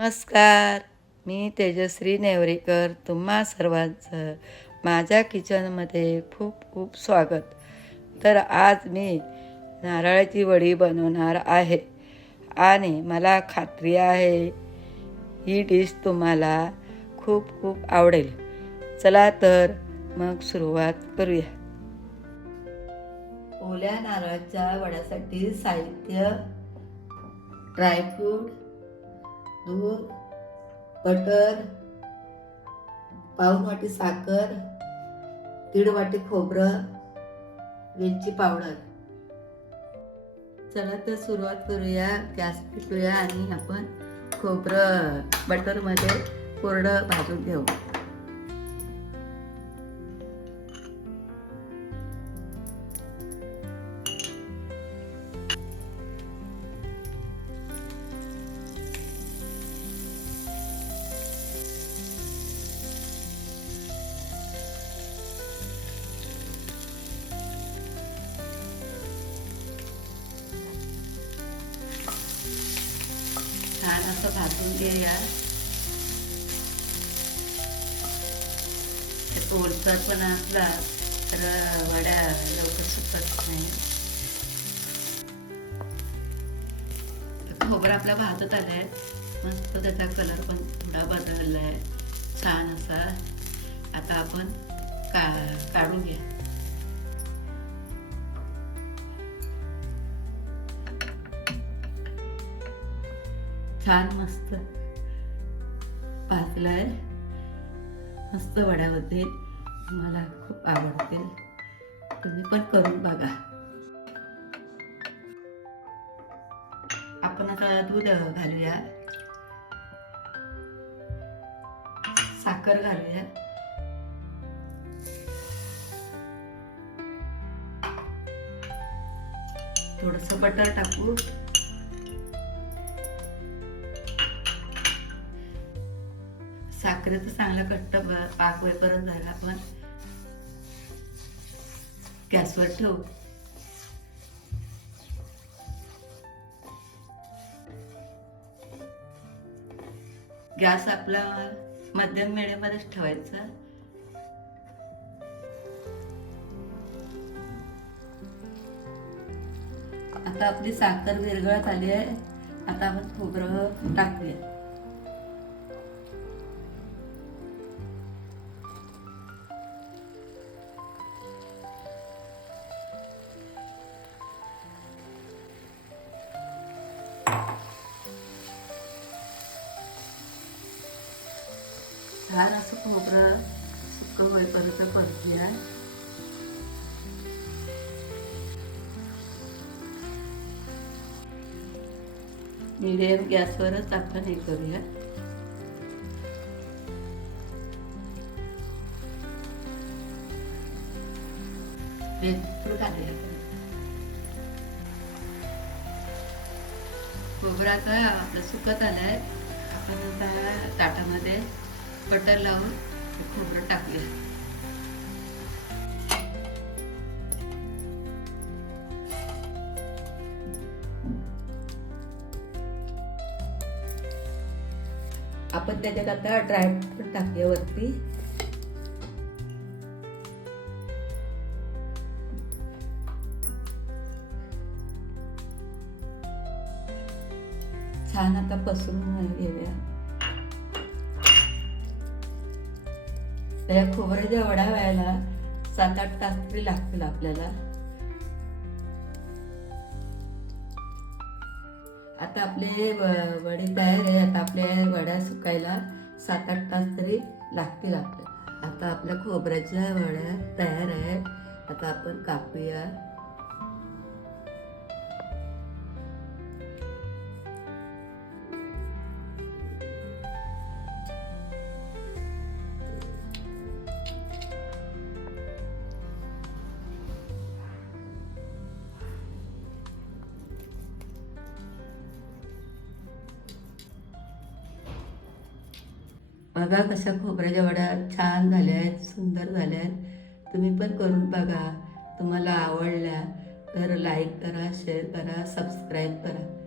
नमस्कार, मी तेजश्री नेवरेकर. तुम्हा सर्वांचं माझ्या किचनमध्ये खूप खूप स्वागत. तर आज मी नारळाची वडी बनवणार आहे आणि मला खात्री आहे ही डिश तुम्हाला खूप खूप आवडेल. चला तर मग सुरुवात करूया. ओल्या नारळाच्या वड्यासाठी साहित्य: ड्रायफ्रूट, दूध, बटर, पाऊण वाटी साखर, दीड वाटी खोबरं, वेलची पावडर. चला तर सुरुवात करूया. गॅस पेटूया आणि आपण खोबरं बटरमध्ये कोरडं भाजून घेऊ. छान असं भाजून घेऊया. ओलसर पण असला तर वड्या लवकर सुकत नाही. खोबरं आपला भाजत आलाय, मस्त त्याचा कलर पण थोडा बदललाय, छान असा. आता आपण काढून घ्या. छान मस्त भाजलाय. मस्त वड्या होते, मला खूप आवडते. तुम्ही पण करून बघा. आपण आता दूध घालूया, साखर घालूया, थोडस बटर टाकू. साखरेचं चांगला कट्ट पाक होईपर्यंत झाला आपण गॅसवर ठेवू. गॅस आपला मध्यम मिडियममध्येच ठेवायचा. आता आपली साखर विरघळत आली आहे. आता आपण खोबरं टाकूया. छान असं खोबरं सुकं होईपर्यंत परतूया. मिडियम गॅसवरच आपण हे करूया. खोबरं आता आपलं सुकत आलंय. आपण आता ताटामध्ये बटर लावून खोबरं टाकूया. आपण त्याच्यात आता ड्रायफ्रूट टाकूया वरती. छान आता पसरून घेऊया. त्या खोबऱ्याच्या वड्या व्हायला 7-8 तास तरी लागतील आपल्याला. आता आपले वडे तयार आहे. आता आपल्या वड्या सुकायला 7-8 तास तरी लागतील आपल्याला. आता आपल्या खोबऱ्याच्या वड्या तयार आहेत. आता आपण कापूया. बघा कशा खोबऱ्याच्या वड्या छान झाल्या आहेत, सुंदर झाल्या आहेत. तुम्ही पण करून बघा. तुम्हाला आवडल्या तर लाईक करा, शेअर करा, सबस्क्राईब करा.